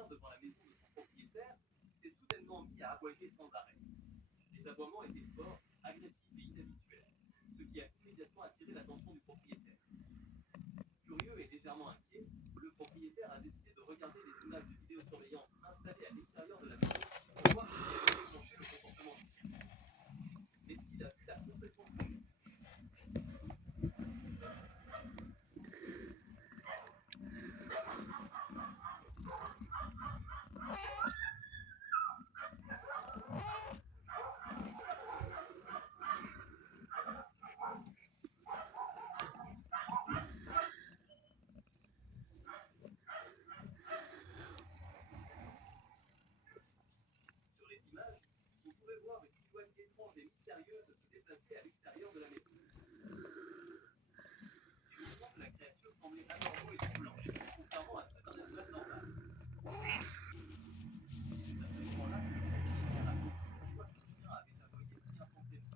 chien devant la maison de son propriétaire s'est soudainement mis à aboyer sans arrêt. Les aboiements étaient forts, agressifs et inhabituels, ce qui a immédiatement attiré l'attention du propriétaire. Curieux et légèrement inquiet, le propriétaire a décidé de regarder les images de vidéosurveillance installées à l'extérieur de la maison pour voir ce qui avait déclenché le comportement du chien. Mais ce qu'il a vu l'a complètement changé. Sur les images, on pouvait voir une silhouette étrange et mystérieuse se déplacer à l'extérieur de la maison. Les mouvements de la créature semblaient anormaux et troublants, contrairement à ceux d'un animal normal. C'est à ce moment-là que le propriétaire a compris pourquoi son chien avait aboyé si intensément.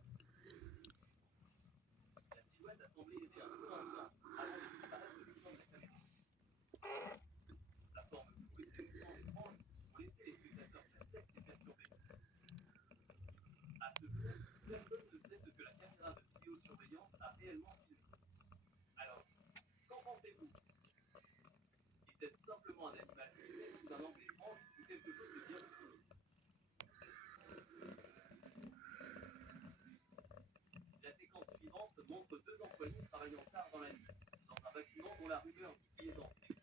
La silhouette a semblé errer un court instant avant de disparaître du champ de la caméra. Sa forme floue et ses mouvements étranges ont laissé les spectateurs perplexes et perturbés. À ce jour, personne ne sait ce que la caméra de vidéosurveillance a réellement filmé. Alors, qu'en pensez-vous? Était-ce simplement un animal filmé sous un angle étrange ou quelque chose de bien plus sinistre? La séquence suivante montre deux employés travaillant tard dans la nuit, dans un bâtiment dont la rumeur dit qu'il est en feu.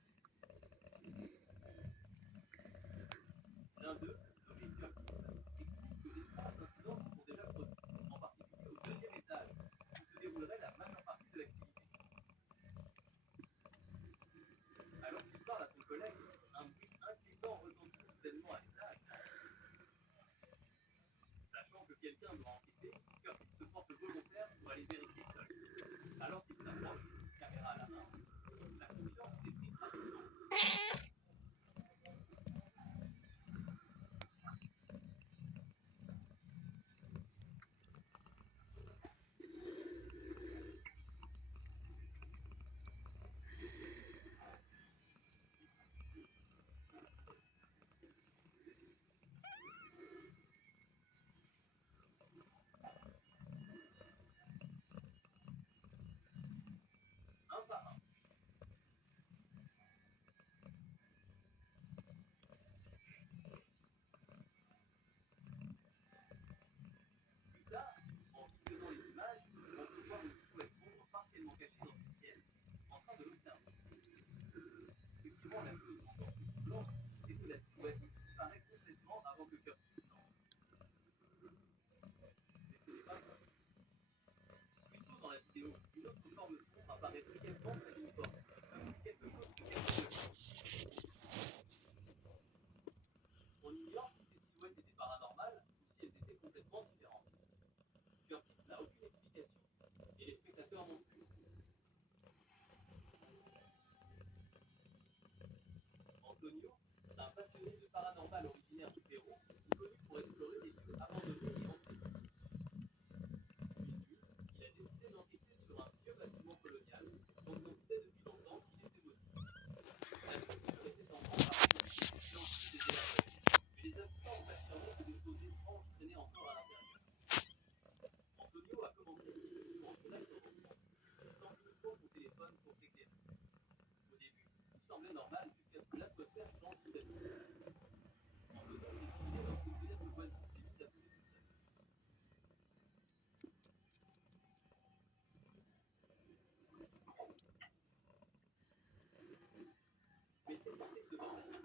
L'un d'eux, nommé Curtis, explique que d'étranges incidents se sont déjà produits, en particulier au deuxième étage, où se déroulerait la majeure partie de l'activité. Alors qu'il parle à son collègue, un bruit inquiétant retentit soudainement à l'étage. Sachant que quelqu'un doit enquêter, Curtis se porte volontaire pour aller vérifier seul. Alors qu'il s'approche, caméra à la main, la confiance s'effrite rapidement. Un par un. Plus tard, en visionnant les images, on peut voir une silhouette sombre partiellement cachée dans une pièce, en train de l'observer. Ce qui rend la chose encore plus troublante, c'est que la silhouette disparaît complètement avant que Curtis n'entre. Mais ce n'est pas tout. Plus tôt dans la vidéo, une autre forme sombre apparaît brièvement près d'une porte, comme si quelque chose se cachait dedans. On ignore si ces silhouettes étaient paranormales ou si elles étaient complètement différentes. Curtis n'a aucune explication, et les spectateurs non plus. Antonio, un passionné de paranormal originaire du Pérou, connu pour explorer des lieux abandonnés et hantés. Depuis, il a décidé d'enquêter sur un vieux bâtiment colonial dont on disait depuis longtemps qu'il était maudit. La structure était en grande partie blanchie et délabrée, mais les habitants ont affirmé que des choses étranges traînaient encore à l'intérieur. Antonio a commencé une discussion en direct dans son coin, utilisant uniquement son téléphone pour s'éclairer. Au début, tout semblait normal jusqu'à ce que l'atmosphère change soudainement. Antonio s'est filmé lorsque une fenêtre voisine s'est mise à bouger toute seule. Mais qu'est-ce que c'est que ce bordel?